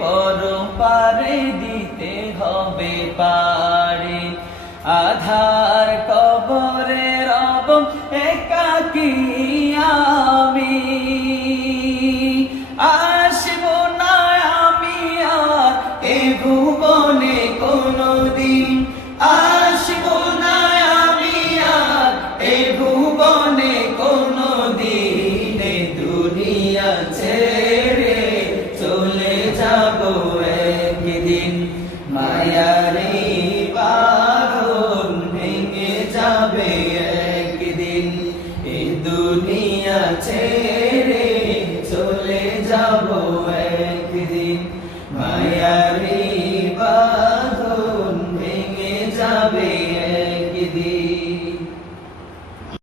পর দিতে হবে পারে। আধার কবরে রব একাকি আমি। আসব না আমি আর এ ভুবনে কোনদিন। একদিন দুনিয়া চলে একদিন। মায়ারি বাঁধন ভেঙে যাবে একদিন।